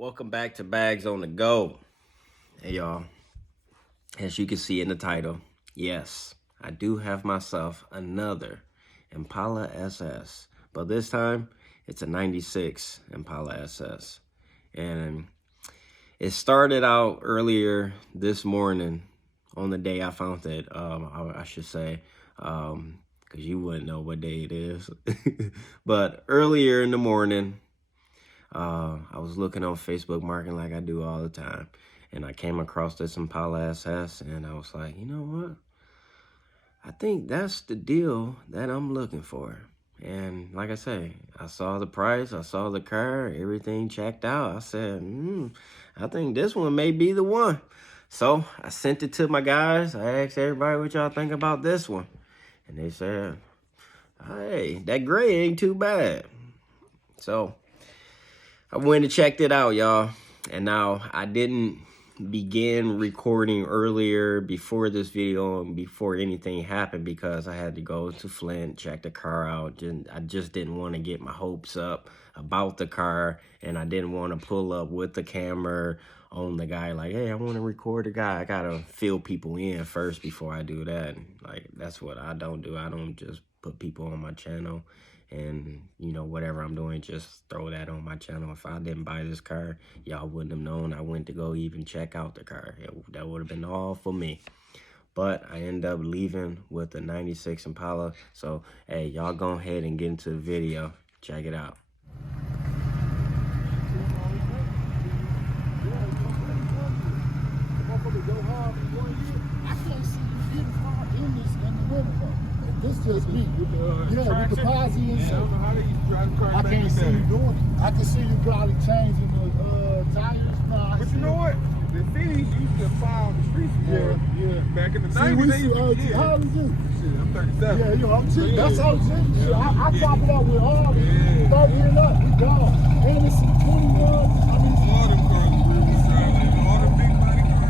Welcome back to Bags on the Go. Hey y'all, as you can see in the title, yes, I do have myself another Impala SS, but this time it's a 96 Impala SS. And it started out earlier this morning on the day I found it, I should say, because you wouldn't know what day it is. But earlier in the morning, I was looking on Facebook marketing like I do all the time, and I came across this Impala SS, and I was like, you know what? I think that's the deal that I'm looking for. And like I say, I saw the price, I saw the car, everything checked out. I said, I think this one may be the one. So I sent it to my guys. I asked everybody what y'all think about this one. And they said, hey, that gray ain't too bad. So I went and checked it out, y'all. And now I didn't begin recording earlier before this video and before anything happened because I had to go to Flint, check the car out. I just didn't want to get my hopes up about the car, and I didn't want to pull up with the camera on the guy like, hey, I want to record the guy. I gotta fill people in first before I do that. Like, that's what I don't do. I don't just put people on my channel and, you know, whatever I'm doing, just throw that on my channel. If I didn't buy this car, y'all wouldn't have known I went to go even check out the car. That would have been all for me. But I ended up leaving with a 96 Impala. So, hey, y'all go ahead and get into the video. Check it out. I can't see you getting far in this in the winter. This just me. With the posse and stuff. I can't see you doing it. I can see you probably changing the tires. But you know what? The things used to fly on the streets more. Back in the 90s, how old is you? Shit, I'm 37. Yeah, you know, that's how it's in. I top it up with all 30 and up. We gone. And it's 21. I mean, all them cars were really solid. All the big body cars.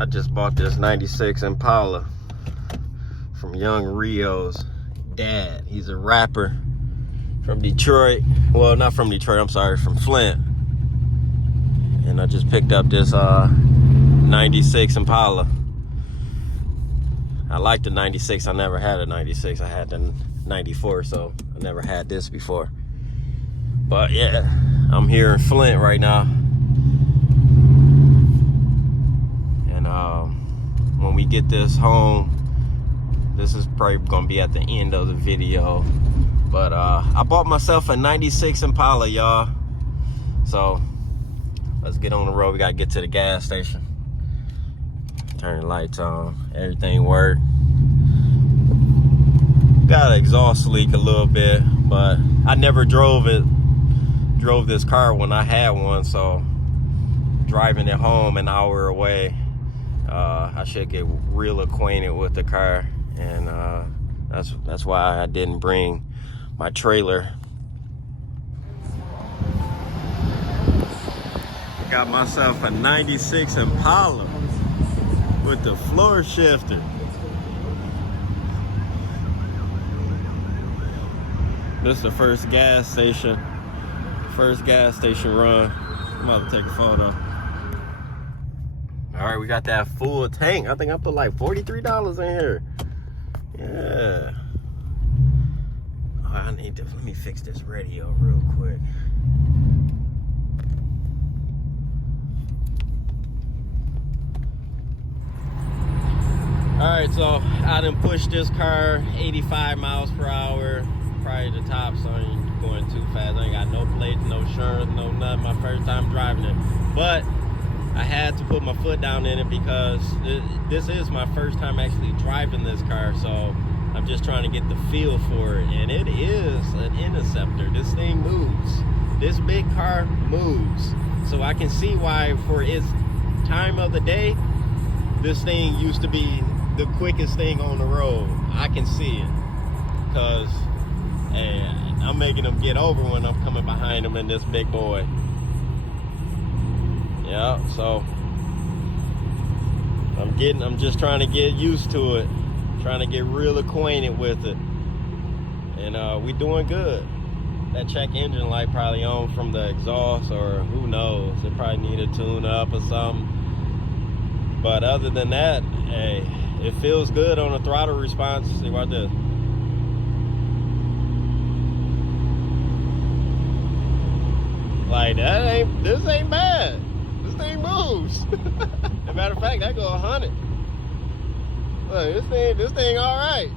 I just bought this 96 Impala from Young Rio's dad. He's a rapper from Detroit. Well, not from Detroit, I'm sorry, from Flint. And I just picked up this 96 Impala. I like the 96. I never had a 96. I had the 94, so I never had this before. But yeah, I'm here in Flint right now. And when we get this home, this is probably gonna be at the end of the video. But I bought myself a 96 Impala, y'all. So let's get on the road. We gotta get to the gas station. Turn the lights on, everything worked. Got an exhaust leak a little bit, but I never drove this car when I had one, so driving it home an hour away, I should get real acquainted with the car, and that's why I didn't bring my trailer. Got myself a 96 Impala with the floor shifter. This is the first gas station run. I'm about to take a photo. All right, we got that full tank. I think I put like $43 in here. Yeah. Oh, I need to, let me fix this radio real quick. All right, so I done pushed this car 85 miles per hour, probably the top, so I ain't going too fast. I ain't got no plates, no insurance, no nothing. My first time driving it. But I had to put my foot down in it because this is my first time actually driving this car, so I'm just trying to get the feel for it. And it is an Interceptor. This thing moves. This big car moves. So I can see why, for its time of the day, this thing used to be the quickest thing on the road. I can see it, because I'm making them get over when I'm coming behind them in this big boy. Yeah, so I'm just trying to get used to it, trying to get real acquainted with it, and we doing good. That check engine light probably on from the exhaust, or who knows, it probably need a tune up or something. But other than that, hey, it feels good on the throttle response. See what this. Like this ain't bad. This thing moves. As a matter of fact, I go 100. Look, this thing all right.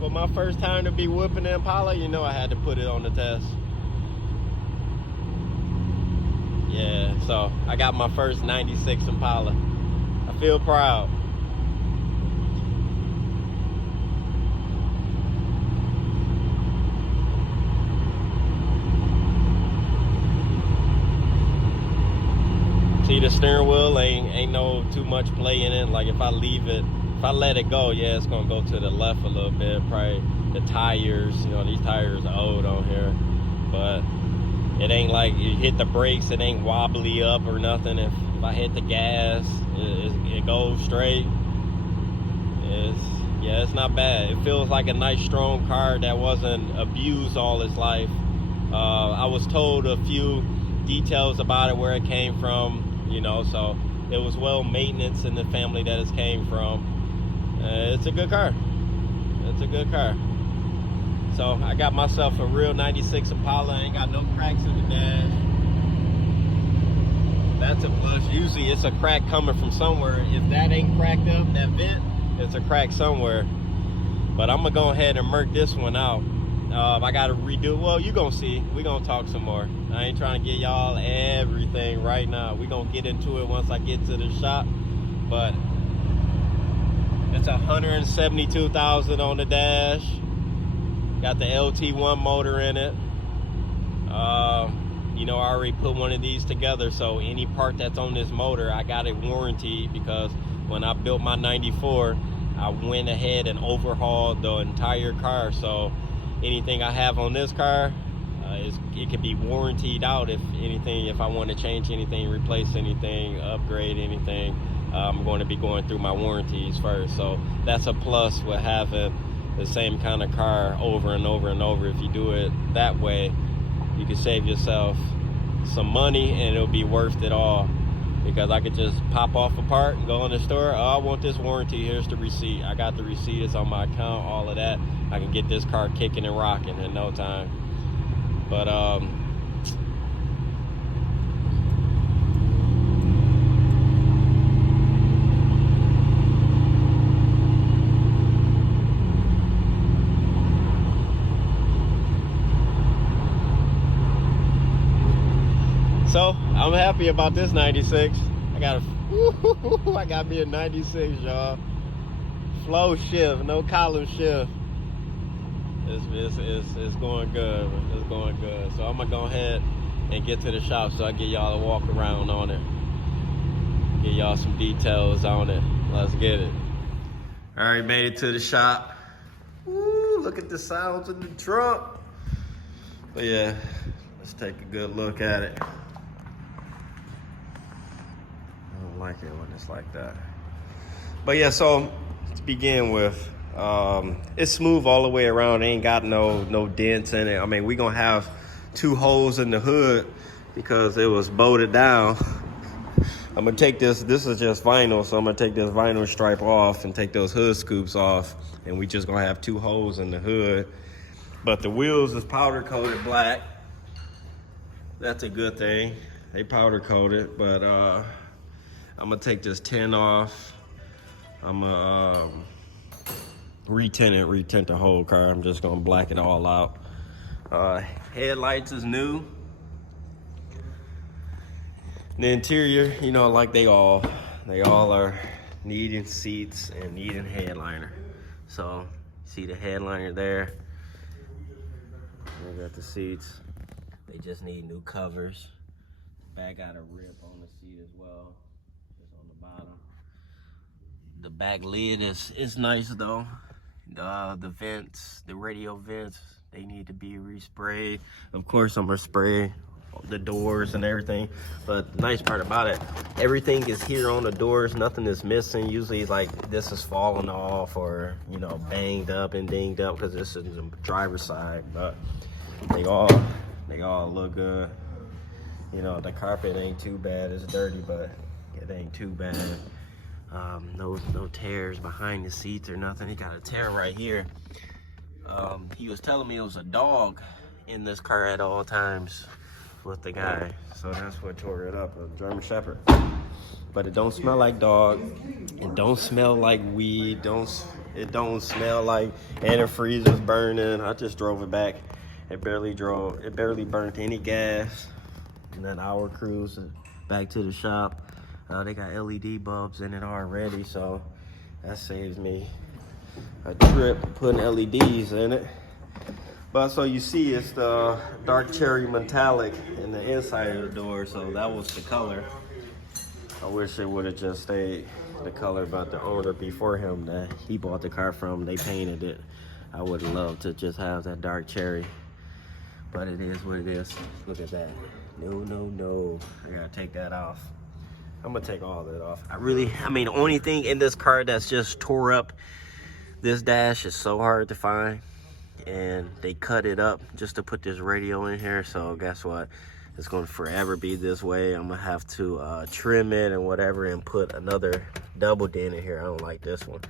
For my first time to be whooping the Impala, you know I had to put it on the test. Yeah, so I got my first 96 Impala. I feel proud. See, the steering wheel ain't no too much play in it. Like if I let it go, yeah, it's gonna go to the left a little bit. Probably the tires, you know, these tires are old on here, but it ain't like you hit the brakes, it ain't wobbly up or nothing. If I hit the gas, it goes straight. It's not bad. It feels like a nice strong car that wasn't abused all its life. I was told a few details about it, where it came from, you know, so it was well maintenance in the family that it came from. It's a good car. It's a good car. So I got myself a real 96 Impala. I ain't got no cracks in the dash. That's a plus. Usually it's a crack coming from somewhere. If that ain't cracked up, that vent, it's a crack somewhere. But I'm gonna go ahead and murk this one out. I gotta redo, well, you gonna see. We gonna talk some more. I ain't trying to get y'all everything right now. We gonna get into it once I get to the shop. But it's 172,000 on the dash. Got the LT1 motor in it. You know, I already put one of these together, so any part that's on this motor, I got a warranty, because when I built my 94, I went ahead and overhauled the entire car. So anything I have on this car, it can be warrantied out. If anything, if I want to change anything, replace anything, upgrade anything, I'm going to be going through my warranties first. So that's a plus with having the same kind of car over and over and over. If you do it that way, you can save yourself some money, and it'll be worth it all, because I could just pop off a part and go in the store. Oh, I want this warranty. Here's the receipt. I got the receipt. It's on my account. All of that. I can get this car kicking and rocking in no time. But I'm happy about this 96. I got me a 96, y'all. Flow shift, no column shift. It's going good. It's going good. So I'm gonna go ahead and get to the shop so I get y'all a walk around on it. Get y'all some details on it. Let's get it. All right, made it to the shop. Woo, look at the sounds in the trunk. But yeah, let's take a good look at it. I don't like it when it's like that. But yeah, so to begin with, it's smooth all the way around. It ain't got no dents in it. I mean, we gonna have 2 holes in the hood because it was bolted down. I'm gonna take this is just vinyl, so I'm gonna take this vinyl stripe off and take those hood scoops off, and we just gonna have 2 holes in the hood. But the wheels is powder coated black. That's a good thing. They powder coated, but I'm gonna take this tint off. I'm gonna retint the whole car. I'm just gonna black it all out. Headlights is new. The interior, you know, like they all are needing seats and needing headliner. So, see the headliner there. I got the seats. They just need new covers. Back got a rip on the seat as well, just on the bottom. The back lid is nice though. The vents, the radio vents, they need to be resprayed. Of course, I'm gonna spray the doors and everything, but the nice part about it, everything is here on the doors. Nothing is missing. Usually like this is falling off or, you know, banged up and dinged up because this is the driver's side, but they all look good. You know, the carpet ain't too bad. It's dirty, but it ain't too bad. No tears behind the seats or nothing. He got a tear right here. He was telling me it was a dog in this car at all times with the guy, so that's what tore it up, a German Shepherd. But it don't smell like dog. It don't smell like weed. It don't smell like antifreeze is burning. I just drove it back. It barely burnt any gas. And then our cruise back to the shop. They got LED bulbs in it already, so that saves me a trip putting LEDs in it. But so you see, it's the dark cherry metallic in the inside of the door, so that was the color. I wish it would have just stayed the color, but the owner before him that he bought the car from, they painted it. I would love to just have that dark cherry, but it is what it is. Look at that. No. I gotta take that off. I'm gonna take all of it off. I mean, the only thing in this car that's just tore up, this dash is so hard to find. And they cut it up just to put this radio in here, so guess what? It's gonna forever be this way. I'm gonna have to trim it and whatever and put another double dent in here. I don't like this one.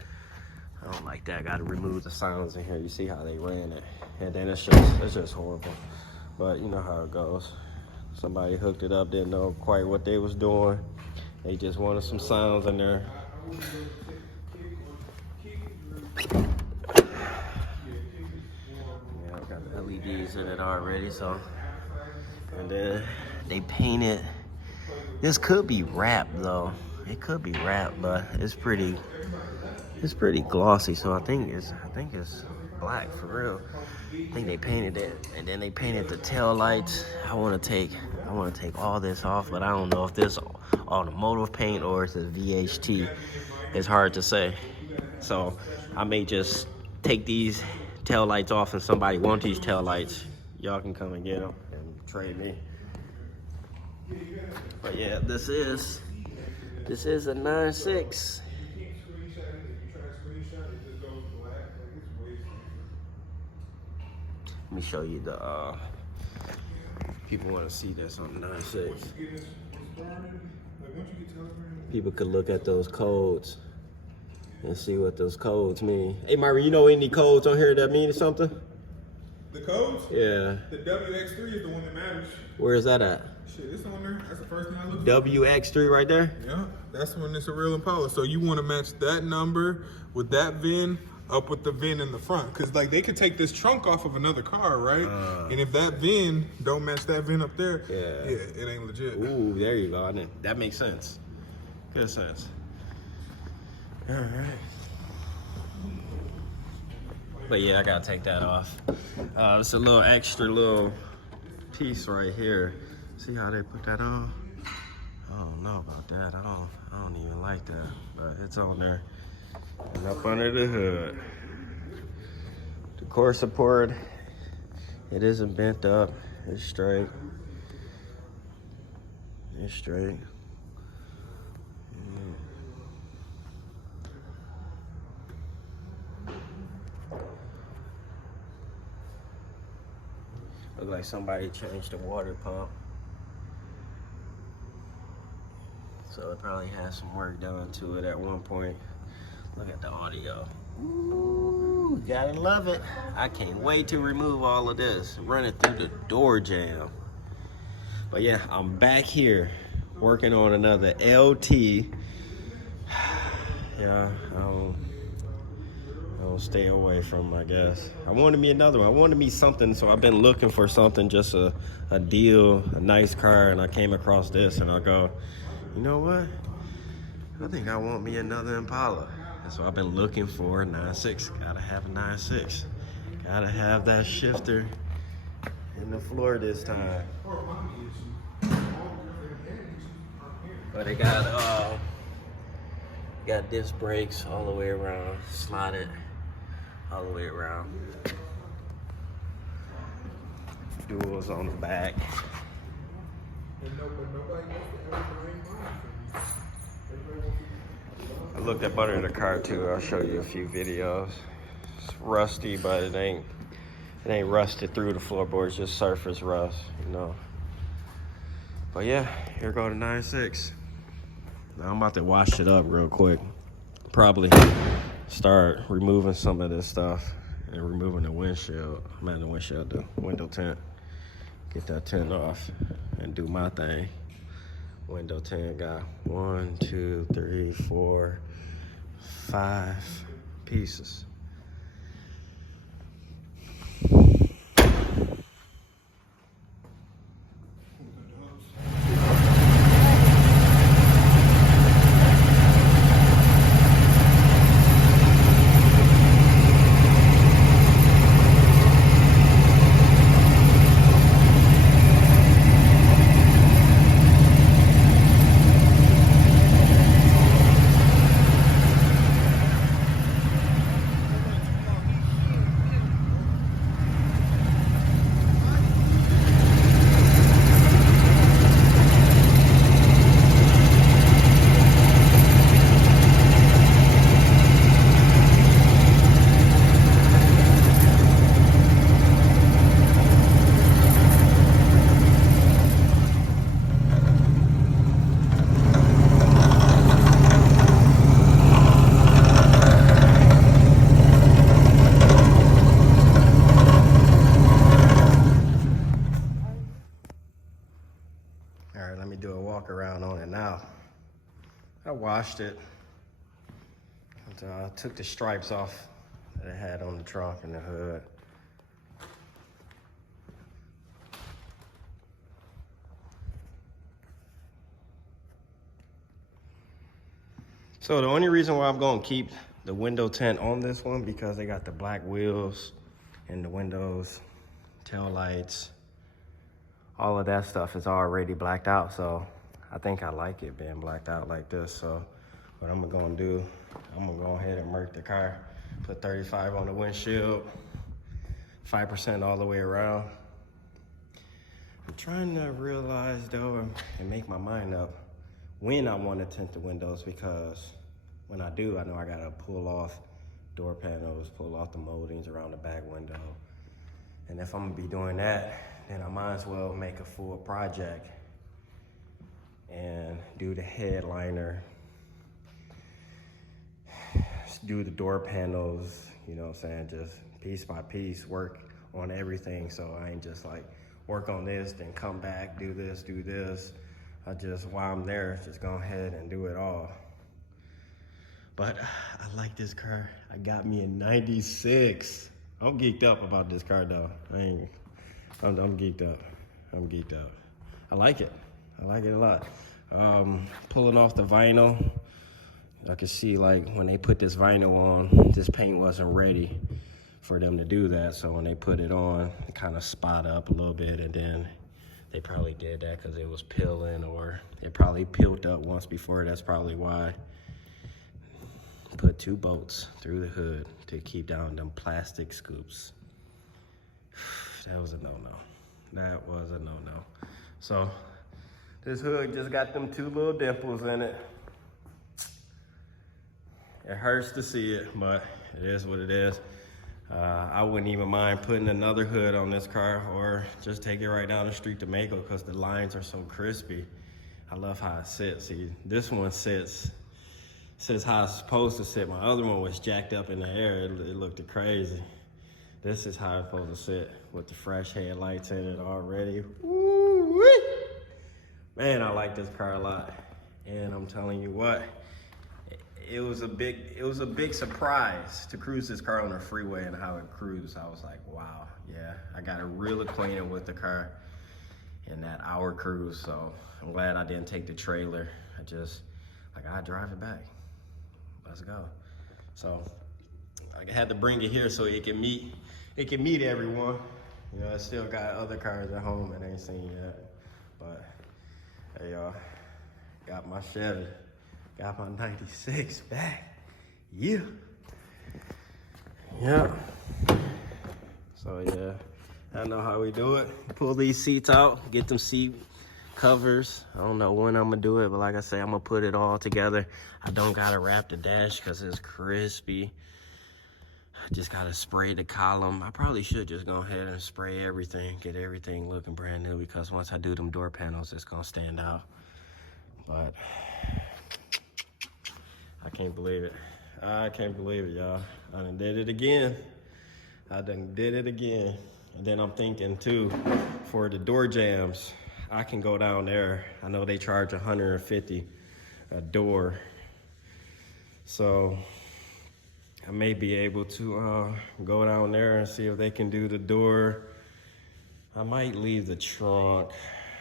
I don't like that. I gotta remove the sounds in here. You see how they ran it, and then it's just horrible. But you know how it goes. Somebody hooked it up, didn't know quite what they was doing. They just wanted some sounds in there. Got the LEDs in it already, so. And then they painted. This could be wrapped though. It could be wrapped, but it's pretty glossy. So I think it's black for real. I think they painted it, and then they painted the tail lights. I want to take all this off, but I don't know if this automotive paint or it's a VHT. It's hard to say. So I may just take these tail lights off, and somebody want these tail lights, y'all can come and get them and trade me. But yeah, this is a 9.6. Let me show you the people want to see this on the 9.6. People could look at those codes and see what those codes mean. Hey, Myron, you know any codes on here that mean something? The codes? Yeah. The WX3 is the one that matters. Where is that at? Shit, it's on there. That's the first thing I looked at. WX3 right there? Yeah, that's when it's a real Impala. So you want to match that number with that VIN up with the VIN in the front. Because, like, they could take this trunk off of another car, right? And if that VIN don't match that VIN up there, yeah, it ain't legit. Ooh, there you go. That makes sense. Good sense. All right. But yeah, I gotta take that off. It's a little extra little piece right here. See how they put that on? I don't know about that. I don't even like that, but it's on there. And up under the hood. The core support, it isn't bent up. It's straight. It's straight. Look like somebody changed the water pump. So it probably has some work done to it at one point. Look at the audio. Ooh, gotta love it. I can't wait to remove all of this. Run it through the door jamb. But yeah, I'm back here working on another LT. Yeah, I don't stay away from, I guess. I wanted me another one. I wanted me something, so I've been looking for something, just a deal, a nice car, and I came across this, and I go, you know what? I think I want me another Impala. And so I've been looking for a 9.6. Gotta have a 9.6. Gotta have that shifter in the floor this time. But it got disc brakes all the way around, slotted all the way around. Duals on the back. I looked up under the car too. I'll show you a few videos. It's rusty, but it ain't rusted through the floorboards, just surface rust, you know. But yeah, here go the 9.6. Now I'm about to wash it up real quick. Probably start removing some of this stuff and removing the windshield. The window tint. Get that tint off and do my thing. Window tint got 1, 2, 3, 4, 5 pieces. All right, let me do a walk around on it now. I washed it. I took the stripes off that it had on the trunk and the hood. So the only reason why I'm gonna keep the window tint on this one, because they got the black wheels and the windows, tail lights, all of that stuff is already blacked out. So I think I like it being blacked out like this. So what I'm gonna do, I'm gonna go ahead and mark the car, put 35 on the windshield, 5% all the way around. I'm trying to realize though, and make my mind up when I want to tint the windows, because when I do, I know I gotta pull off door panels, pull off the moldings around the back window. And if I'm gonna be doing that, then I might as well make a full project and do the headliner, do the door panels, you know what I'm saying? Just piece by piece, work on everything. So I ain't just like work on this, then come back, do this, do this. I just, while I'm there, just go ahead and do it all. But I like this car. I got me a 96. I'm geeked up about this car though. I'm geeked up. I'm geeked up. I like it. I like it a lot. Pulling off the vinyl. I could see like when they put this vinyl on, this paint wasn't ready for them to do that. So when they put it on, it kind of spot up a little bit, and then they probably did that because it was peeling, or it probably peeled up once before. That's probably why. Put 2 bolts through the hood to keep down them plastic scoops. That was a no-no. That was a no-no. So this hood just got them 2 little dimples in it. It hurts to see it, but it is what it is. I wouldn't even mind putting another hood on this car, or just take it right down the street to Mako, because the lines are so crispy. I love how it sits. See, this one sits how it's supposed to sit. My other one was jacked up in the air. It looked crazy. This is how it's supposed to sit, with the fresh headlights in it already. Woo-wee! Man, I like this car a lot. And I'm telling you what, it was a big surprise to cruise this car on the freeway and how it cruised. I was like, wow, yeah, I got real acquainted with the car in that hour cruise. So I'm glad I didn't take the trailer. I drive it back. Let's go. So I had to bring it here so it can meet everyone. You know, I still got other cars at home and ain't seen yet. But hey y'all, got my Chevy, got my 96 back. Yeah. So yeah, I know how we do it. Pull these seats out, get them seat covers. I don't know when I'm gonna do it, but like I say, I'm gonna put it all together. I don't gotta wrap the dash because it's crispy. I just gotta spray the column. I probably should just go ahead and spray everything, get everything looking brand new, because once I do them door panels, it's gonna stand out. But I can't believe it. I can't believe it, y'all. I done did it again. And then I'm thinking too, for the door jambs, I can go down there. I know they charge $150 a door. So I may be able to go down there and see if they can do the door. I might leave the trunk.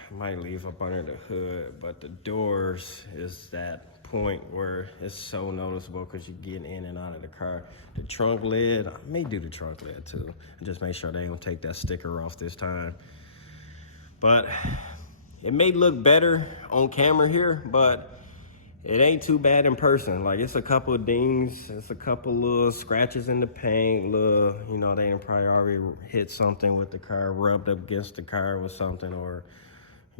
I might leave up under the hood, but the doors is that point where it's so noticeable because you're getting in and out of the car. The trunk lid, I may do the trunk lid too. And just make sure they don't take that sticker off this time. But it may look better on camera here, but it ain't too bad in person. Like, it's a couple of dings, it's a couple little scratches in the paint, little, you know, they probably already hit something with the car, rubbed up against the car with something, or,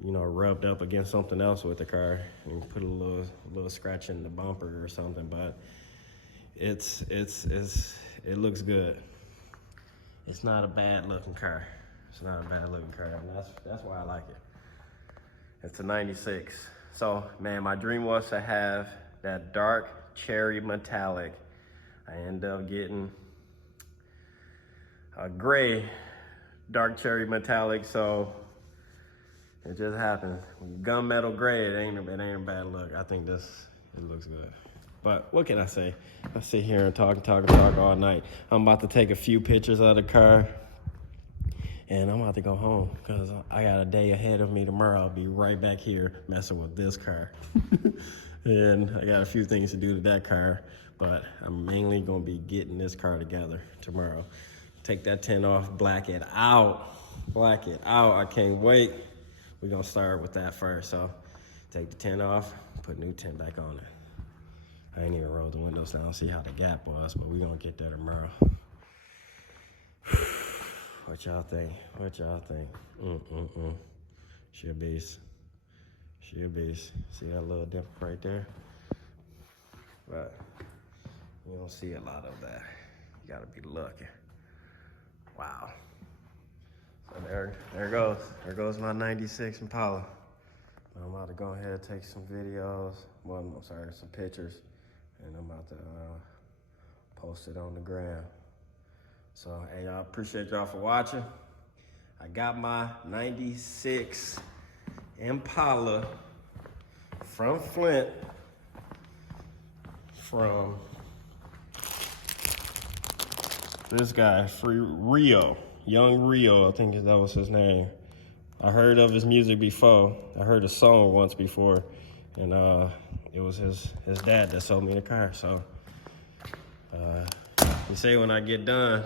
you know, rubbed up against something else with the car and put a little scratch in the bumper or something. But it looks good. It's not a bad looking car. It's not a bad looking car, and that's why I like it. It's a 96. So, man, my dream was to have that dark cherry metallic. I ended up getting a gray dark cherry metallic, so it just happened. Gunmetal gray, it ain't a bad look. I think it looks good. But what can I say? I sit here and talk all night. I'm about to take a few pictures of the car, and I'm about to go home because I got a day ahead of me tomorrow. I'll be right back here messing with this car. And I got a few things to do to that car, but I'm mainly gonna be getting this car together tomorrow. Take that tint off, black it out. I can't wait. We're gonna start with that first. So take the tint off, put new tint back on it. I ain't even rolled the windows down, see how the gap was, but we're gonna get there tomorrow. What y'all think? She a beast. See that little dimple right there? But you don't see a lot of that. You gotta be lucky. Wow. So there goes. There goes my 96 Impala. I'm about to go ahead and take some videos. Well, I'm sorry, some pictures. And I'm about to post it on the gram. So, hey, I appreciate y'all for watching. I got my 96 Impala from Flint from this guy, Rio, Young Rio, I think that was his name. I heard of his music before. I heard a song once before, and it was his dad that sold me the car. So he say when I get done,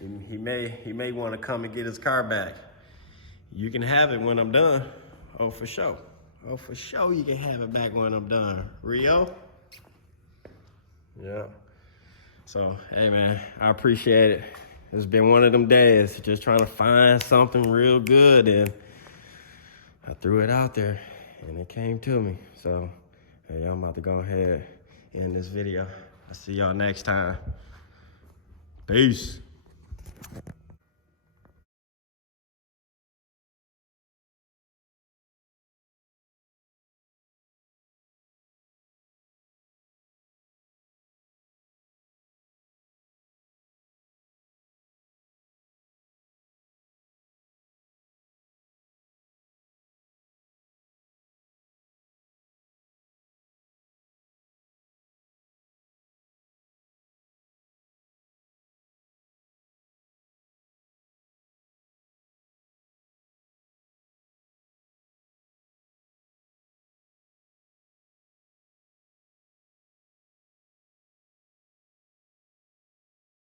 he may want to come and get his car back. You can have it when I'm done. Oh, for sure. Oh, for sure you can have it back when I'm done. Rio? Yeah. So, hey man, I appreciate it. It's been one of them days, just trying to find something real good, and I threw it out there and it came to me. So, hey, I'm about to go ahead and end this video. I'll see y'all next time. Peace.